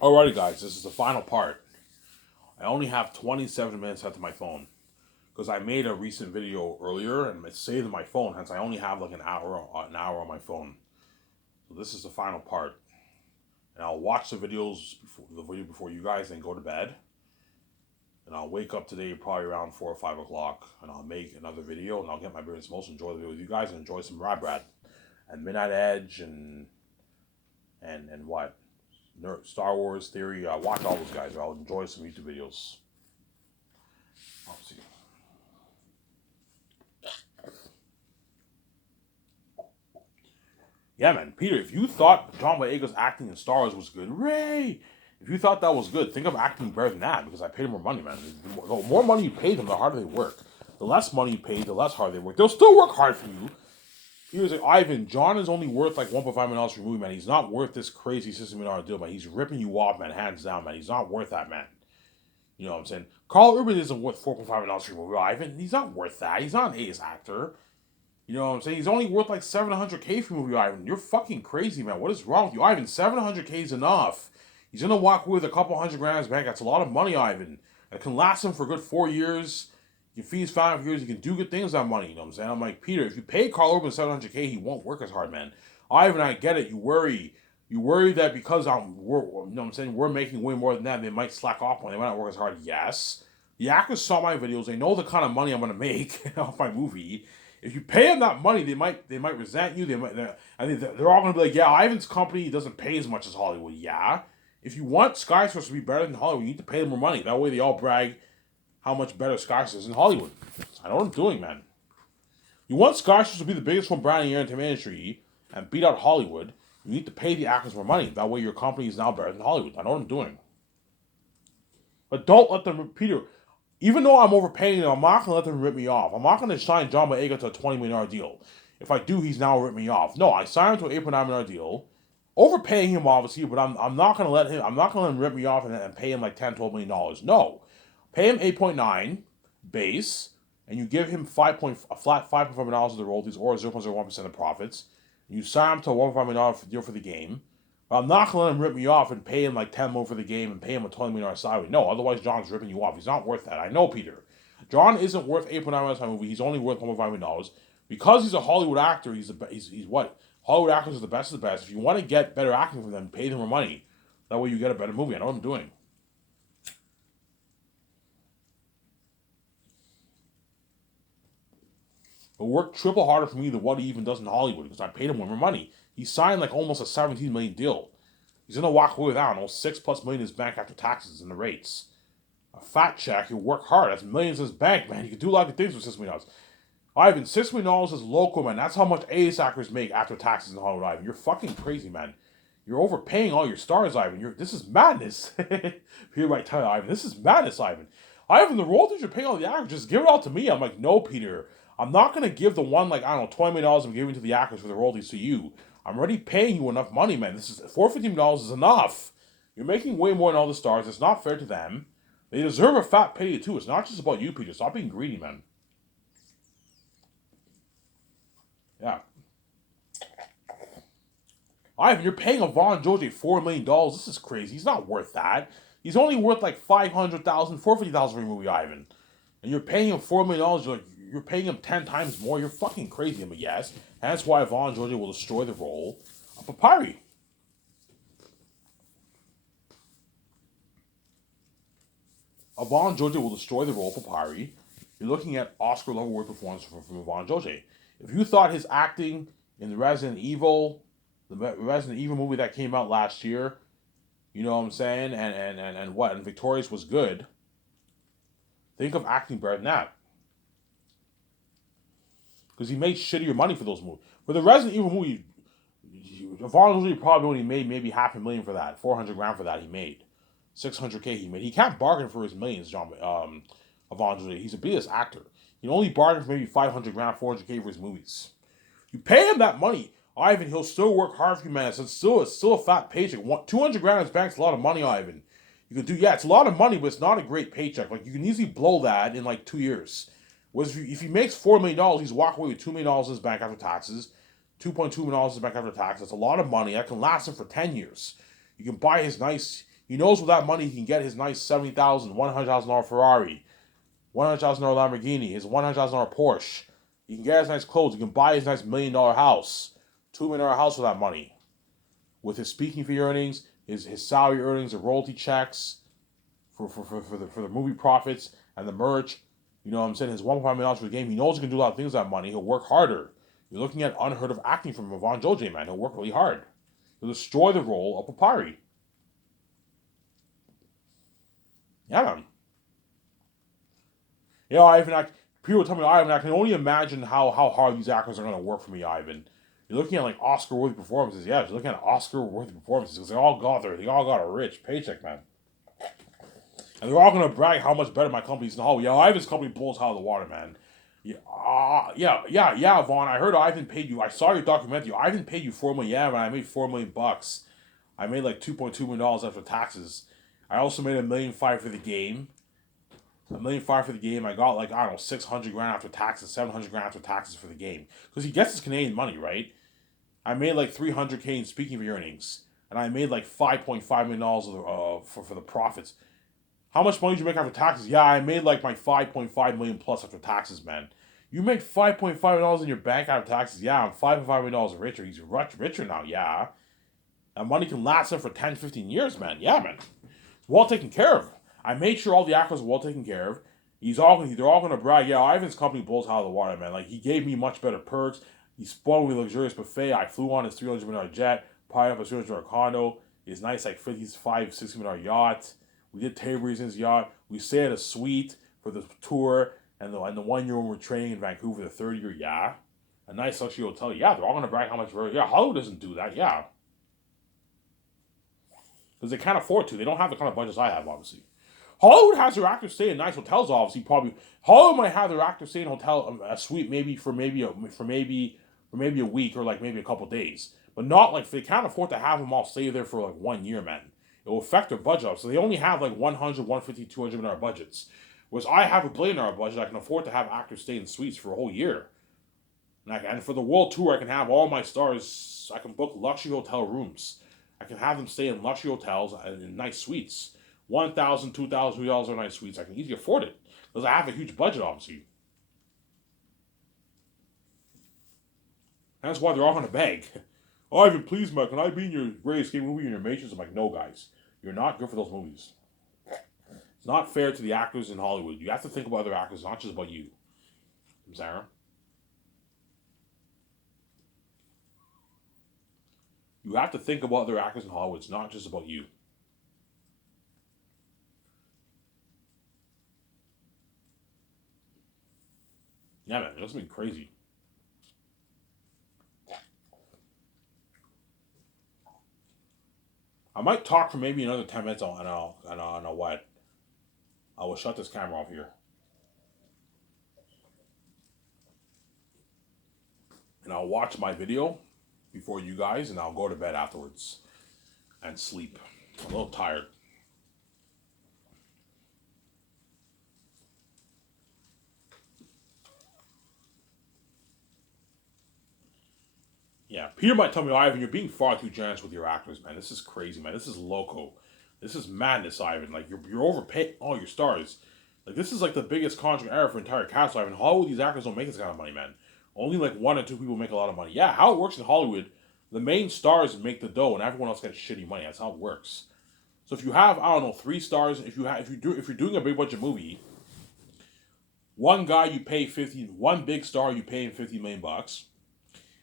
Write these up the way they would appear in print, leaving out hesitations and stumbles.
Alrighty, guys, this is the final part. I only have 27 minutes left on my phone because I made a recent video earlier and it saved in my phone. Hence, I only have like an hour on my phone. So this is the final part, and I'll watch the video before you guys, then go to bed. And I'll wake up today probably around 4 or 5 o'clock, and I'll make another video, and I'll get my parents most enjoy the video with you guys and enjoy some Rad Brad and Midnight Edge and what Star Wars Theory. I watch all those guys. I'll enjoy some YouTube videos. Let's see. Yeah, man, Peter, if you thought John Boyega's acting in Star Wars was good, Ray, if you thought that was good, think of acting better than that because I paid him more money, man. The more money you pay them, the harder they work. The less money you pay, the less hard they work. They'll still work hard for you. He was like, Ivan, John is only worth like $1.5 million per movie, man. He's not worth this crazy $60 million deal, man. He's ripping you off, man, hands down, man. He's not worth that, man. You know what I'm saying? Carl Urban isn't worth $4.5 million per movie, Ivan. He's not worth that. He's not an ace actor. You know what I'm saying? He's only worth like 700K for movie, Ivan. You're fucking crazy, man. What is wrong with you, Ivan? 700K is enough. He's gonna walk away with a couple $100,000 in his bank. That's a lot of money, Ivan. It can last him for a good 4 years. You can feed his family for years. You can do good things with that money. You know what I'm saying? I'm like, Peter, if you pay Carl Urban 700K, he won't work as hard, man. Ivan, I get it. You worry. You worry that because we're, you know what I'm saying, we're making way more than that, they might slack off when they might not work as hard. Yes. The actors saw my videos. They know the kind of money I'm gonna make off my movie. If you pay them that money, they might resent you. I think they're all gonna be like, yeah, Ivan's company doesn't pay as much as Hollywood. Yeah, if you want Skyscraper to be better than Hollywood, you need to pay them more money. That way, they all brag how much better Skyscraper is in Hollywood. I know what I'm doing, man. You want Skyscraper to be the biggest one brand in the entertainment industry and beat out Hollywood. You need to pay the actors more money. That way, your company is now better than Hollywood. I know what I'm doing. But don't let them, Peter. Even though I'm overpaying them, I'm not going to let them rip me off. I'm not going to sign John Boyega to a $20 million deal. If I do, he's now ripping me off. No, I signed him to an $8.9 million deal, overpaying him obviously, but I'm not going to let him. I'm not going to let him rip me off and pay him like $10-12 million. No, pay him 8.9 base, and you give him a flat $5.5 million of the royalties or 0.01% of profits. You sign him to a $1.5 million deal for the game. But I'm not going to let him rip me off and pay him like 10 more for the game and pay him a $20 million salary. No, otherwise John's ripping you off. He's not worth that. I know, Peter. John isn't worth 8.9 million for a movie. He's only worth $1.5 million. Because he's a Hollywood actor, he's what? Hollywood actors are the best of the best. If you want to get better acting from them, pay them more money. That way you get a better movie. I know what I'm doing. But work triple harder for me than what he even does in Hollywood because I paid him more money. He signed like almost a 17 million deal. He's gonna walk away with, I don't know, 6+ million in his bank after taxes and the rates. A fat check, he'll work hard. That's millions in his bank, man. He can do a lot of things with $6 million. Ivan, $6 million is local, man. That's how much ace actors make after taxes in Hollywood, Ivan. You're fucking crazy, man. You're overpaying all your stars, Ivan. This is madness. Peter might tell you, Ivan, this is madness, Ivan. Ivan, the royalties you're paying all the actors, just give it all to me. I'm like, no, Peter. I'm not gonna give the one, like, I don't know, $20 million I'm giving to the actors for the royalties to you. I'm already paying you enough money, man. This is $450 is enough. You're making way more than all the stars. It's not fair to them. They deserve a fat pay too. It's not just about you, Peter. Stop being greedy, man. Yeah. Ivan, you're paying Avon George $4 million. This is crazy. He's not worth that. He's only worth like 500,000, 450,000 for a movie, Ivan. And you're paying him $4 million. You're paying him 10 times more. You're fucking crazy. But yes, and that's why Avon George will destroy the role of Papyri. Avon George will destroy the role of Papyri. You're looking at Oscar level worth performance from Avon George. If you thought his acting in the Resident Evil movie that came out last year, you know what I'm saying, and Victorious was good, think of acting better than that. Because he made shittier money for those movies. For the Resident Evil movie, Avon George probably only made maybe $500,000 for that, 400 grand for that he made. 600K he made. He can't bargain for his millions, John Avon George. He's a B-list actor. He can only bargain for maybe 500 grand, 400K for his movies. You pay him that money, Ivan, he'll still work hard for you, man. It's still a fat paycheck. 200 grand in his bank's a lot of money, Ivan. You could do, yeah, it's a lot of money, but it's not a great paycheck. Like, you can easily blow that in like 2 years. Whereas if he makes $4 million, he's walking away with $2 million in his bank after taxes, $2.2 million in his bank after taxes. That's a lot of money. That can last him for 10 years. You can buy his nice, He knows with that money he can get his nice $70,000, $100,000 Ferrari, $100,000 Lamborghini, his $100,000 Porsche. He can get his nice clothes. He can buy his nice $1 million house, $2 million house with that money. With his speaking fee earnings, his salary earnings, the royalty checks for the movie profits and the merch. You know what I'm saying? His $1.5 million for the game. He knows he can do a lot of things with that money. He'll work harder. You're looking at unheard of acting from Yvonne Joje, man. He'll work really hard. He'll destroy the role of Papari. Yeah, man. Yeah, Ivan, people tell me, Ivan, I can only imagine how hard these actors are going to work for me, Ivan. You're looking at like Oscar-worthy performances. Yeah, you're looking at Oscar-worthy performances because they all got a rich paycheck, man. And they're all going to brag how much better my company's in Hollywood. Yeah, Ivan's company blows out of the water, man. Yeah, Vaughn. I heard Ivan paid you. I saw your documentary. Ivan paid you $4 million. Yeah, man, I made $4 million bucks. I made like $2.2 million after taxes. I also made $1.5 million for the game. $1.5 million for the game. I got like, I don't know, 600 grand after taxes, 700 grand after taxes for the game. Because he gets his Canadian money, right? I made like 300K in speaking of earnings. And I made like $5.5 million for the profits. How much money did you make after taxes? Yeah, I made like my 5.5 million plus after taxes, man. You make $5.5 million in your bank after taxes? Yeah, I'm $5.5 million richer. He's richer now, yeah. That money can last him for 10, 15 years, man. Yeah, man. Well taken care of. I made sure all the actors were well taken care of. They're all gonna brag. Yeah, Ivan's company blows out of the water, man. Like he gave me much better perks. He spoiled me a luxurious buffet. I flew on his $300 million jet, piled up his $300 million condo. His nice like $55-$60 million yacht. We did tables in his yacht. We stayed at a suite for the tour and the 1 year when we're training in Vancouver, the 3rd year, yeah. A nice luxury hotel, yeah. They're all gonna brag how much. Yeah, Hollywood doesn't do that, yeah. Because they can't afford to. They don't have the kind of budgets I have, obviously. Hollywood has their actors stay in nice hotels, obviously. Probably Hollywood might have their actors stay in a suite, maybe for maybe a week or like maybe a couple days, but not like they can't afford to have them all stay there for like 1 year, man. It will affect their budget. So they only have like 100, 150, $200 million budgets. Whereas I have $1 billion budget, I can afford to have actors stay in suites for a whole year. And for the world tour, I can have all my stars. I can book luxury hotel rooms. I can have them stay in luxury hotels and in nice suites. $1,000, $2,000, $3,000 are nice suites. I can easily afford it because I have a huge budget, obviously. That's why they're all gonna beg. Oh, Ivan, please, Mike, can I be in your Great Escape movie and your Matrix? I'm like, no, guys, you're not good for those movies. It's not fair to the actors in Hollywood. You have to think about other actors, not just about you. Sarah. You have to think about other actors in Hollywood. It's not just about you. Yeah, man, it's been crazy. I might talk for maybe another 10 minutes, and I'll what? I will shut this camera off here, and I'll watch my video before you guys, and I'll go to bed afterwards and sleep. I'm a little tired. Yeah, Peter might tell me, Ivan, you're being far too generous with your actors, man. This is crazy, man. This is loco. This is madness, Ivan. Like you're overpaying all your stars. Like this is like the biggest contract ever for entire cast, Ivan. Hollywood, these actors don't make this kind of money, man. Only like 1 or 2 people make a lot of money. Yeah, how it works in Hollywood, the main stars make the dough, and everyone else gets shitty money. That's how it works. So if you have, I don't know, 3 stars, if you're doing a big budget movie, one guy you pay 50, one big star you pay him 50 million bucks.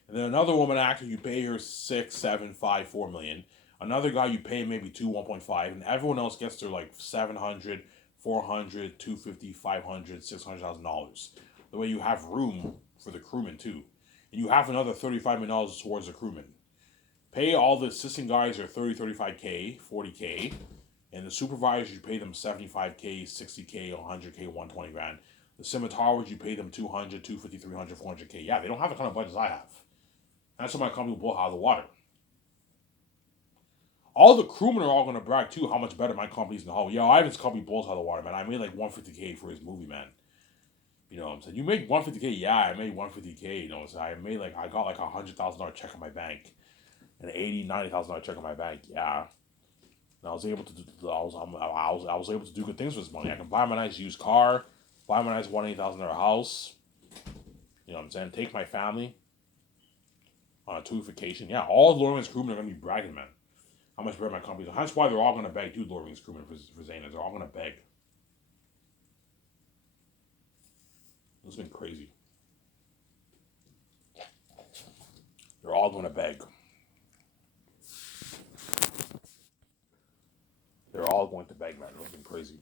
And then another woman actor, you pay her 6, 7, 5, 4 million. Another guy, you pay maybe 2, 1.5. And everyone else gets their like 700, 400, 250, 500, $600,000. The way you have room for the crewmen too. And you have another $35 million towards the crewmen. Pay all the assistant guys are 30, 35K, 40K. And the supervisors, you pay them 75K, 60K, 100K, 120 grand. The cinematographers, you pay them 200, 250, 300, 400K. Yeah, they don't have the kind of budgets I have. That's why my company will blow out of the water. All the crewmen are all going to brag too how much better my company's in the Hollywood. Yeah, Ivan's company blows out of the water, man. I made like 150K for his movie, man. You know what I'm saying? You made 150K? Yeah, I made 150K. You know, so I got like $100,000 check in my bank. An $80,000, $90,000 check in my bank. Yeah. And I was able to do, I was able to do good things with this money. I can buy my nice used car, buy my nice $180,000 house. You know what I'm saying? Take my family on a 2-week vacation. Yeah, all the Lord Rings crewmen are gonna be bragging, man. How much better my company is. That's why they're all gonna beg, dude. Lord Rings crewmen for Zayn. They're all gonna beg. It's been crazy. They're all gonna beg. They're all going to beg, man. It's been crazy.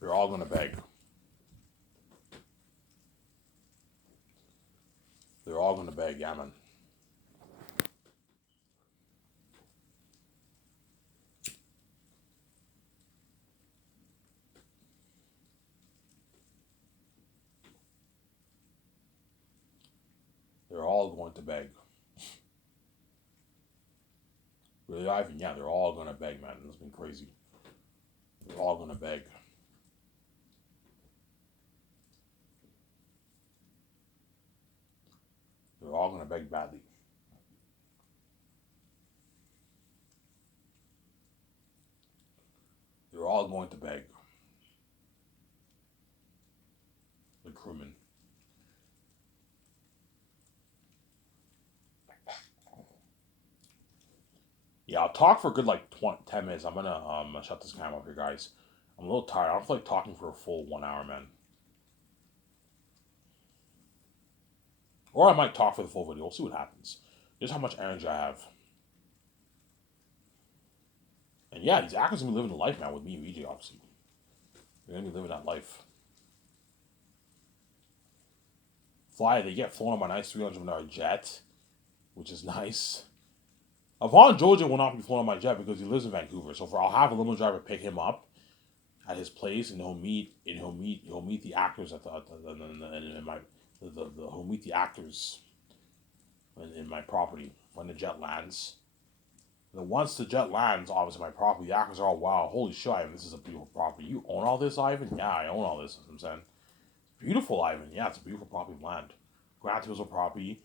They're all gonna beg. They're all gonna beg, yeah, man. They're all going to beg. Really, Ivan, yeah, they're all gonna beg, man. It's been crazy. They're all gonna beg. They're all gonna beg badly. They're all going to beg. The crewmen. Yeah, I'll talk for a good like 10 minutes. I'm gonna shut this camera off here, guys. I'm a little tired. I don't feel like talking for a full 1 hour, man. Or I might talk for the full video. We'll see what happens. Just how much energy I have. And yeah, these actors are gonna be living the life, man, with me and EJ, obviously. They're gonna be living that life. They get flown on my nice $300 jet, which is nice. Avon Georgia will not be flown on my jet because he lives in Vancouver. So I'll have a limo driver pick him up at his place, and he'll meet the actors at he'll meet the actors in my property when the jet lands. And then once the jet lands, obviously my property, the actors are all, wow, holy shit, Ivan, this is a beautiful property. You own all this, Ivan? Yeah, I own all this. You know what I'm saying, beautiful, Ivan. Yeah, it's a beautiful property of land. Grant Hills property.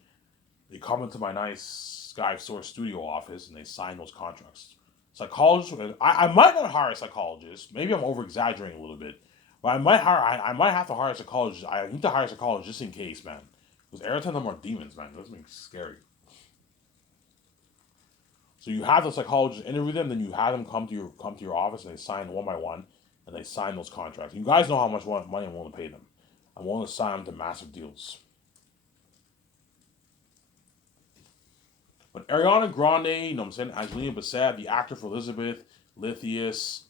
They come into my nice Sky Source studio office and they sign those contracts. Psychologists, I might not hire a psychologist. Maybe I'm over exaggerating a little bit, but I might have to hire a psychologist. I need to hire a psychologist just in case, man. Because every time them are demons, man. That's makes scary. So you have the psychologist interview them, then you have them come to your office and they sign one by one, and they sign those contracts. You guys know how much money I'm willing to pay them. I'm willing to sign them to massive deals. But Ariana Grande, you know what I'm saying, Angelina Bassett, the actor for Elizabeth, Lithius,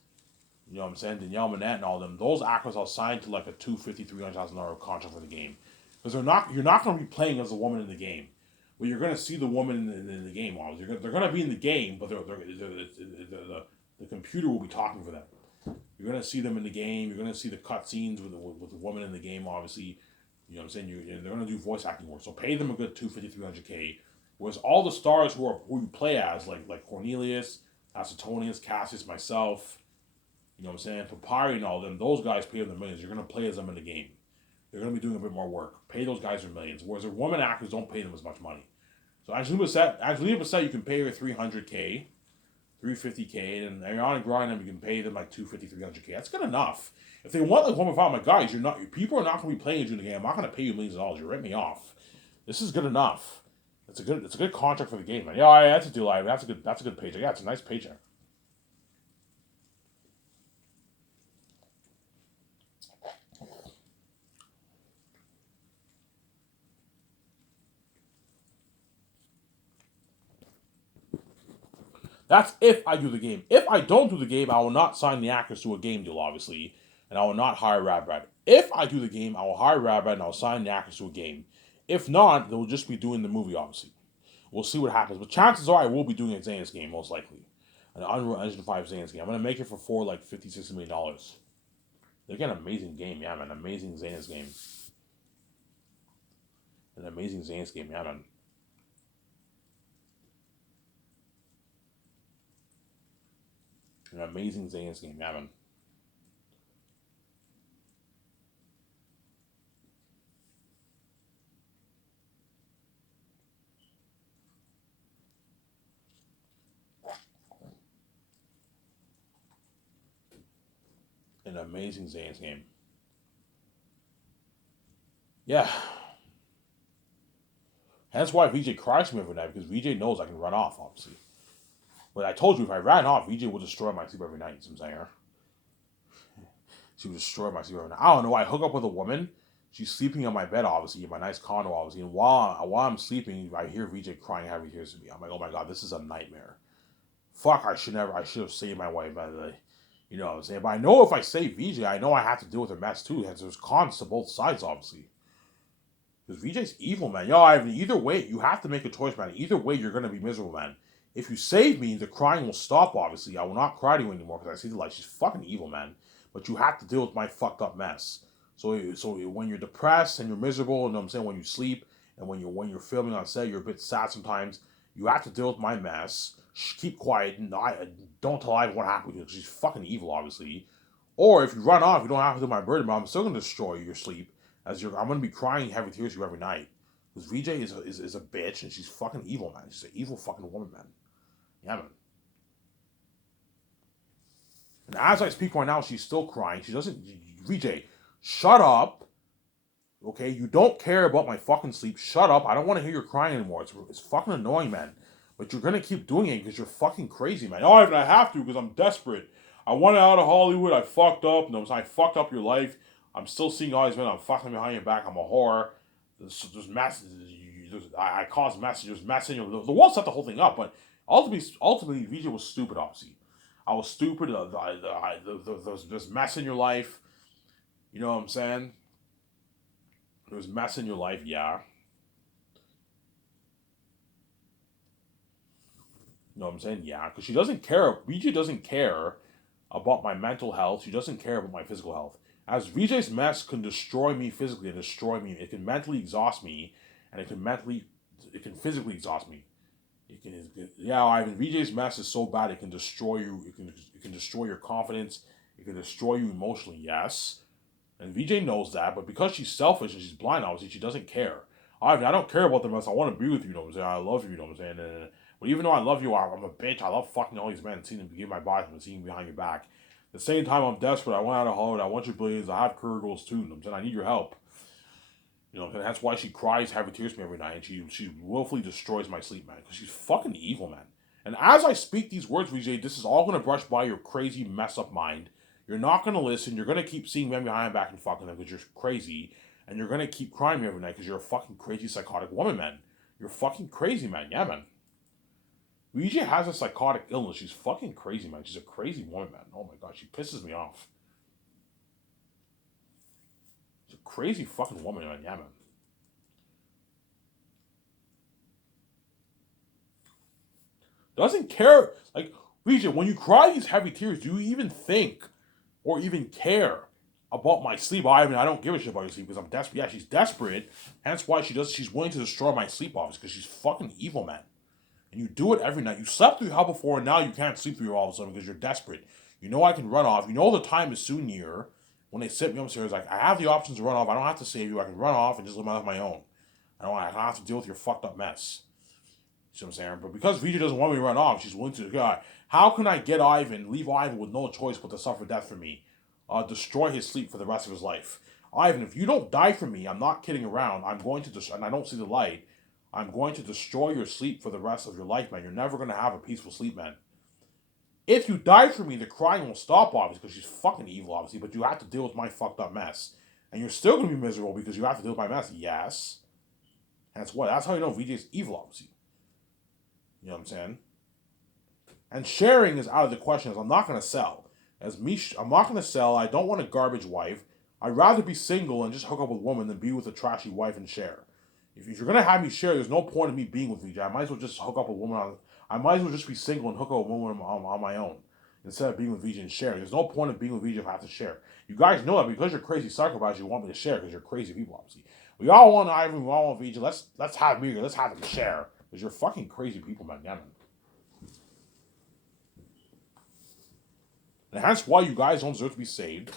you know what I'm saying, Danielle Minette and all them, those actors I'll sign to like a $250,000-$300,000 contract for the game. Because you're not going to be playing as a woman in the game. But you're going to see the woman in the game. They're going to be in the game, but the computer will be talking for them. You're going to see them in the game. You're going to see the cutscenes with the woman in the game, obviously. You know what I'm saying? They're going to do voice acting work. So pay them a good $250,000-$300,000. Whereas all the stars who you play as, like Cornelius, Acetonius, Cassius, myself, you know what I'm saying, Papyri and all them, those guys pay them the millions. You're going to play as them in the game. They're going to be doing a bit more work. Pay those guys their millions. Whereas the woman actors don't pay them as much money. So Angelina Bassett, you can pay her $300K, $350K, and Ariana Grande, you can pay them like $250,000-$300K. That's good enough. If they want like one with my guys, people are not going to be playing you in the game. I'm not going to pay you millions of dollars. You rip me off. This is good enough. It's a good contract for the game, man. Yeah, that's a deal. That's a good paycheck. Yeah, it's a nice paycheck. That's if I do the game. If I don't do the game, I will not sign the actors to a game deal, obviously, and I will not hire Radbrad. If I do the game, I will hire Radbrad and I'll sign the actors to a game. If not, they'll just be doing the movie, obviously. We'll see what happens. But chances are I will be doing a Zayn's game, most likely. An Unreal Engine 5 Zayn's game. I'm going to make it for like $50-$60 million. They're getting an amazing game, yeah, man. Amazing Zayn's game. An amazing Zayn's game, yeah, man. An amazing Zayn's game, yeah, man. an amazing Zayn's game. Yeah. That's why VJ cries to me every night, because VJ knows I can run off, obviously. But I told you, if I ran off, VJ would destroy my sleep every night. You know what I'm saying? She would destroy my sleep every night. I don't know. I hook up with a woman. She's sleeping on my bed, obviously, in my nice condo, obviously. And while I'm sleeping, I hear VJ crying heavy tears to me. I'm like, oh my god, this is a nightmare. Fuck, I should have saved my wife, by the way. You know what I'm saying? But I know if I save VJ, I know I have to deal with her mess too. There's cons to both sides, obviously. Because VJ's evil, man. Yo, Ivan, either way, you have to make a choice, man. Either way, you're going to be miserable, man. If you save me, the crying will stop, obviously. I will not cry to you anymore because I see the light. She's fucking evil, man. But you have to deal with my fucked up mess. So when you're depressed and you're miserable, you know what I'm saying, when you sleep and when you're filming on set, you're a bit sad sometimes. You have to deal with my mess. Keep quiet and don't tell Ivan what happened to you because she's fucking evil, obviously. Or if you run off, you don't have to do my burden, but I'm still going to destroy your sleep. I'm gonna be crying heavy tears to you every night. Because VJ is a bitch and she's fucking evil, man. She's an evil fucking woman, man. Yeah, man. And as I speak right now, she's still crying. She doesn't. VJ, shut up. Okay, you don't care about my fucking sleep. Shut up. I don't want to hear you crying anymore. It's fucking annoying, man. But you're gonna keep doing it because you're fucking crazy, man. Oh, I have to because I'm desperate. I wanted out of Hollywood. I fucked up. No, I fucked up your life. I'm still seeing all these men. I'm fucking behind your back. I'm a whore. There's messages. I caused messages. Messaging. The wall set the whole thing up, but ultimately, VJ was stupid. Obviously, I was stupid. There's mess in your life. You know what I'm saying? There's mess in your life. Yeah. You know what I'm saying? Yeah, because she doesn't care. VJ doesn't care about my mental health. She doesn't care about my physical health. As VJ's mess can destroy me physically and destroy me, it can mentally exhaust me, and it can physically exhaust me. Ivan. VJ's mess is so bad it can destroy you. It can destroy your confidence. It can destroy you emotionally. Yes, and VJ knows that, but because she's selfish and she's blind, obviously she doesn't care. Ivan, I don't care about the mess. I want to be with you. You know what I'm saying? I love you. You know what I'm saying? But even though I love you, I'm a bitch. I love fucking all these men, seeing them give my body and seeing behind your back. At the same time, I'm desperate. I want out of Hollywood. I want your billions. I have career goals too. You know what I'm saying? I need your help. You know, and that's why she cries heavy tears to me every night, and she willfully destroys my sleep, man. Because she's fucking evil, man. And as I speak these words, VJ, this is all gonna brush by your crazy, mess up mind. You're not gonna listen. You're gonna keep seeing men behind back and fucking them because you're crazy, and you're gonna keep crying me every night because you're a fucking crazy, psychotic woman, man. You're fucking crazy, man. Yeah, man. VJ has a psychotic illness. She's fucking crazy, man. She's a crazy woman, man. Oh my god, she pisses me off. She's a crazy fucking woman, man. Yeah, man. Doesn't care. Like, VJ, when you cry these heavy tears, do you even think or even care about my sleep? I mean, I don't give a shit about your sleep because I'm desperate. Yeah, she's desperate. Hence why she's willing to destroy my sleep, obviously, because she's fucking evil, man. And you do it every night. You slept through hell before, and now you can't sleep through all of a sudden because you're desperate. You know I can run off. You know the time is soon near when they sit me upstairs. Like, I have the options to run off. I don't have to save you. I can run off and just live my life on my own. I don't have to deal with your fucked up mess. You know what I'm saying? But because VJ doesn't want me to run off, she's willing to. God, how can I get Ivan, leave Ivan with no choice but to suffer death for me? Destroy his sleep for the rest of his life. Ivan, if you don't die for me, I'm not kidding around. I'm going to, and I don't see the light. I'm going to destroy your sleep for the rest of your life, man. You're never going to have a peaceful sleep, man. If you die for me, the crying will stop, obviously, because she's fucking evil, obviously, but you have to deal with my fucked up mess. And you're still going to be miserable because you have to deal with my mess. Yes. That's what. That's how you know VJ's evil, obviously. You know what I'm saying? And sharing is out of the question. As I'm not going to sell. I'm not going to sell. I don't want a garbage wife. I'd rather be single and just hook up with a woman than be with a trashy wife and share. If you're gonna have me share, there's no point in me being with VJ. I might as well just hook up a woman. I might as well just be single and hook up a woman on my own instead of being with VJ and sharing. There's no point in being with VJ if I have to share. You guys know that because you're crazy psychopaths, you want me to share because you're crazy people, obviously. We all want Ivan. We all want VJ. Let's have me. Let's have them share because you're fucking crazy people, man. Yeah, man. And that's why you guys don't deserve to be saved.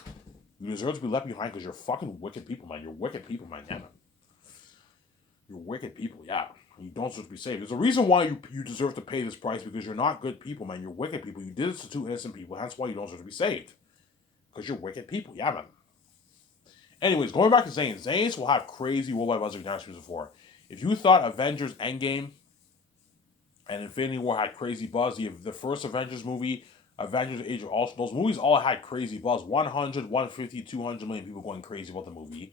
You deserve to be left behind because you're fucking wicked people, man. You're wicked people, man. Yeah, man. You're wicked people, yeah. You don't deserve to be saved. There's a reason why you deserve to pay this price because you're not good people, man. You're wicked people. You did this to two innocent people. That's why you don't deserve to be saved. Because you're wicked people. Yeah, man. Anyways, going back to Zayn. Zayn will have crazy worldwide buzz like never seen before. If you thought Avengers Endgame and Infinity War had crazy buzz, the first Avengers movie, Avengers Age of Ultron, those movies all had crazy buzz. 100, 150, 200 million people going crazy about the movie.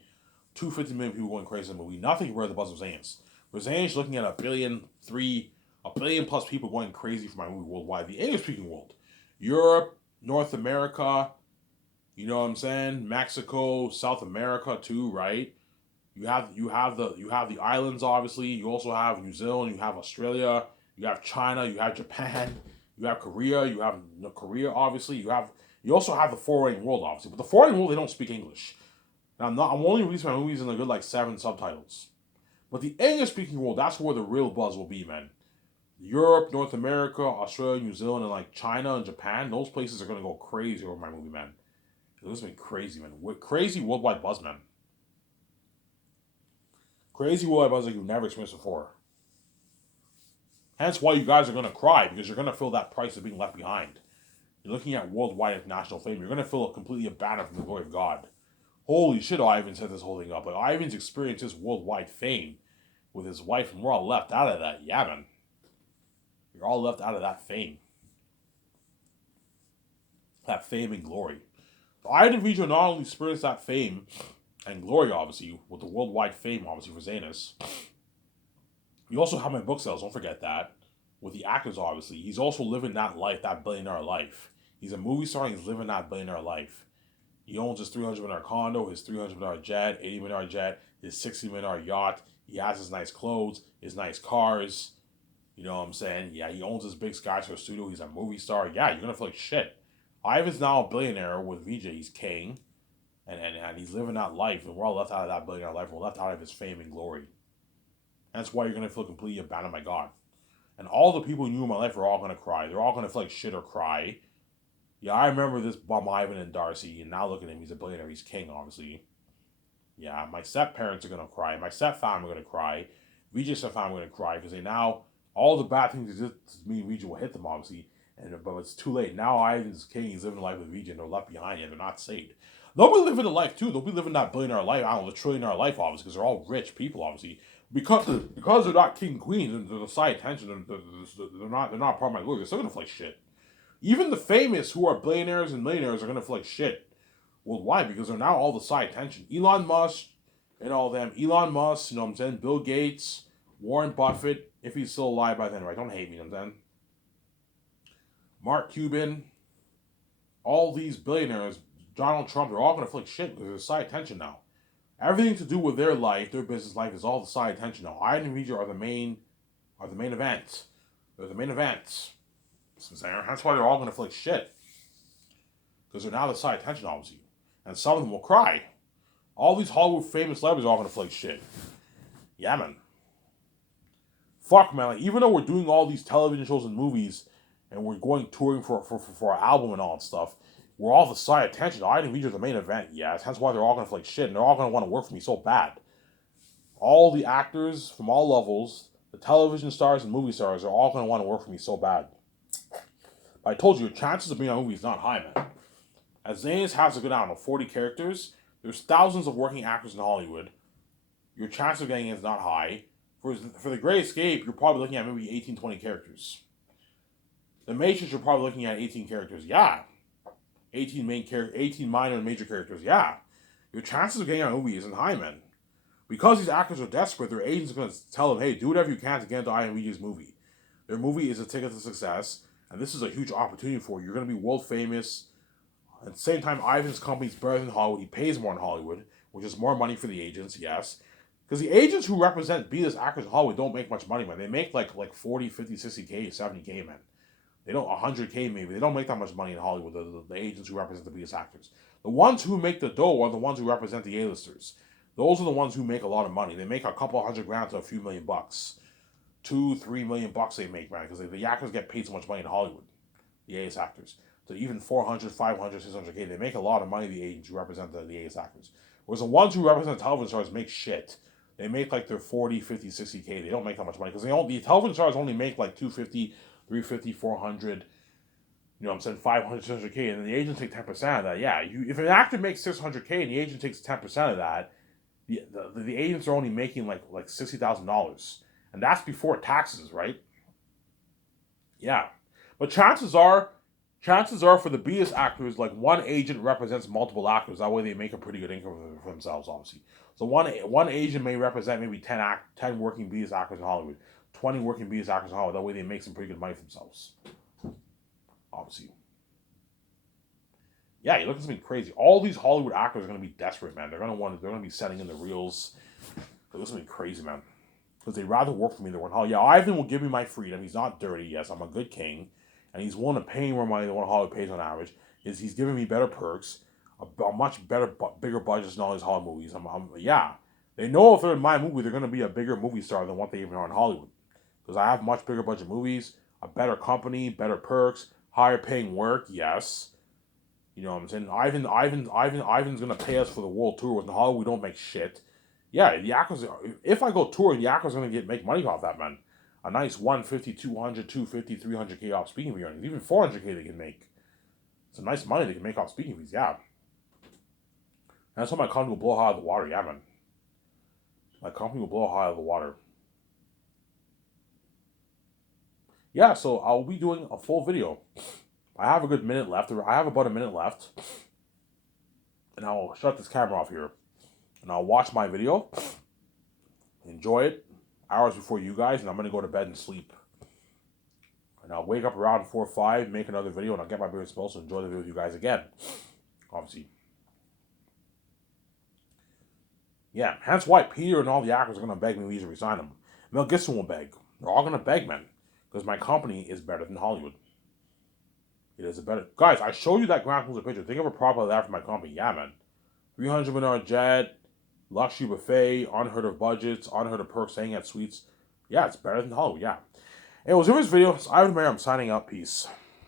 250 million people going crazy about the movie. Nothing compared to the buzz of Zayn's. But Zayn's looking at a billion plus people going crazy for my movie worldwide. The English speaking world. Europe, North America, you know what I'm saying? Mexico, South America too, right? You have the islands obviously. You also have New Zealand. You have Australia. You have China. You have Japan. You have Korea. You have Korea obviously. You also have the foreign world obviously. But the foreign world they don't speak English. Now I'm only releasing my movies in a good like 7 subtitles. But the English speaking world, that's where the real buzz will be, man. Europe, North America, Australia, New Zealand, and like China and Japan, those places are gonna go crazy over my movie, man. This has been crazy, man. Crazy worldwide buzz, man. Crazy worldwide buzz like you've never experienced before. Hence why you guys are gonna cry, because you're gonna feel that price of being left behind. You're looking at worldwide international fame. You're gonna feel completely abandoned from the glory of God. Holy shit, Ivan set this whole thing up. Like Ivan's experienced his worldwide fame with his wife, and we're all left out of that. Yeah, man. You're all left out of that fame. That fame and glory. Ivan Vija not only experienced that fame and glory, obviously, with the worldwide fame, obviously, for Zanus. You also have my book sales, don't forget that. With the actors, obviously. He's also living that life, that billionaire life. He's a movie star and he's living that billionaire life. He owns his $300 million condo, his $300 million jet, $80 million jet, his $60 million yacht. He has his nice clothes, his nice cars. You know what I'm saying? Yeah, he owns his big skyscraper studio. He's a movie star. Yeah, you're going to feel like shit. Ivan's now a billionaire with VJ. He's king. And he's living that life. And we're all left out of that billionaire life. We're left out of his fame and glory. And that's why you're going to feel completely abandoned by God. And all the people who knew in my life are all going to cry. They're all going to feel like shit or cry. Yeah, I remember this bum Ivan and Darcy. And now look at him. He's a billionaire. He's king, obviously. Yeah, my step parents are going to cry. My step family are going to cry. VJ's step family are going to cry. Because they now, all the bad things that did to me and VJ will hit them, obviously. But it's too late. Now Ivan's king. He's living a life with VJ and they're left behind and they're not saved. They'll be living the life too. They'll be living that billionaire life. I don't know, the trillionaire life, obviously, because they're all rich people, obviously. Because they're not king and queen, they're the side attention. They're not part of my glory. They're still gonna feel like shit. Even the famous who are billionaires and millionaires are gonna feel like shit. Well, why? Because they're now all the side attention. Elon Musk and all them. Elon Musk, you know what I'm saying? Bill Gates, Warren Buffett, if he's still alive by then, right? Don't hate me, you know what I'm saying? Mark Cuban, all these billionaires, Donald Trump, they're all gonna feel like shit because they're side attention now. Everything to do with their life, their business life, is all the side attention now. I and VJ are the main events. They're the main events. That's why they're all gonna feel like shit. Because they're now the side attention, obviously. And some of them will cry. All these Hollywood famous celebrities are all gonna feel like shit. Yeah, man. Fuck, man. Like, even though we're doing all these television shows and movies, and we're going touring for our album and all that stuff, we're all the side attention. I and VJ are the main event. Yeah, that's why they're all gonna feel like shit, and they're all gonna want to work for me so bad. All the actors from all levels, the television stars and movie stars, are all gonna want to work for me so bad. But I told you, your chances of being on a movie is not high, man. As Zanus has to go down to 40 characters, there's thousands of working actors in Hollywood. Your chance of getting it is not high. For The Great Escape, you're probably looking at maybe 18, 20 characters. The Matrix, you're probably looking at 18 characters. Yeah. 18 minor and major characters. Yeah. Your chances of getting on a movie isn't high, man. Because these actors are desperate, their agents are going to tell them, hey, do whatever you can to get into IMDb's movie. Their movie is a ticket to success, and this is a huge opportunity for you. You're going to be world famous. At the same time, Ivan's company's better than Hollywood. He pays more in Hollywood, which is more money for the agents, yes. Because the agents who represent B-list actors in Hollywood don't make much money, man. They make like 40, 50, 60K, 70K, man. They don't, 100K maybe. They don't make that much money in Hollywood, the agents who represent the biggest actors. The ones who make the dough are the ones who represent the A-listers. Those are the ones who make a lot of money. They make a couple $100,000 to a few $1 million. $2-3 million they make, man, because the actors get paid so much money in Hollywood. The A-list actors. So even 400, 500, 600K, they make a lot of money, the agents who represent the A-list actors. Whereas the ones who represent television stars make shit. They make like their 40, 50, 60K. They don't make that much money because the television stars only make like 250, 350, 400. You know what I'm saying? 500, 600K, and then the agent take 10% of that. Yeah, if an actor makes 600K and the agent takes 10% of that, the agents are only making like $60,000, and that's before taxes, right? Yeah, but chances are for the biggest actors, like one agent represents multiple actors. That way, they make a pretty good income for themselves, obviously. So one agent may represent maybe 10 working biggest actors in Hollywood, 20 working biggest actors in Hollywood. That way, they make some pretty good money for themselves, obviously. Yeah, you look at something crazy. All these Hollywood actors are gonna be desperate, man. They're gonna be sending in the reels. Look at something crazy, man. Because they'd rather work for me than work. Oh yeah, Ivan will give me my freedom. He's not dirty. Yes, I'm a good king, and he's willing to pay more money than what Hollywood pays on average. He's giving me better perks, a much better, bigger budgets than all these Hollywood movies. Yeah, they know if they're in my movie, they're gonna be a bigger movie star than what they even are in Hollywood. Because I have much bigger budget movies, a better company, better perks, higher paying work. Yes, you know what I'm saying? Ivan's gonna pay us for the world tour. With Hollywood, we don't make shit. Yeah, the actors. If I go touring, the actors are gonna make money off that, man. A nice 150, 200, 250, 300K off speaking fee earnings. Even 400K they can make. Some nice money they can make off speaking fees. Yeah, and that's how my company will blow out of the water. Yeah, man. My company will blow out of the water. Yeah, so I'll be doing a full video. I have a good minute left. I have about a minute left, and I'll shut this camera off here, and I'll watch my video, enjoy it, hours before you guys, and I'm gonna go to bed and sleep. And I'll wake up around 4 or 5, make another video, and I'll get my beer spell, so enjoy the video with you guys again. Obviously. Yeah, hence why Peter and all the actors are gonna beg me to resign them. Mel Gibson will beg. They're all gonna beg, man, because my company is better than Hollywood. It is a better guys. I showed you that Grand Cruiser picture. Think of a prop like that for my company. Yeah, man. $300 million jet, luxury buffet, unheard of budgets, unheard of perks, staying at suites. Yeah, it's better than Hollywood. Yeah. It was in this video. It's Ivan Mayer. I'm signing out. Peace.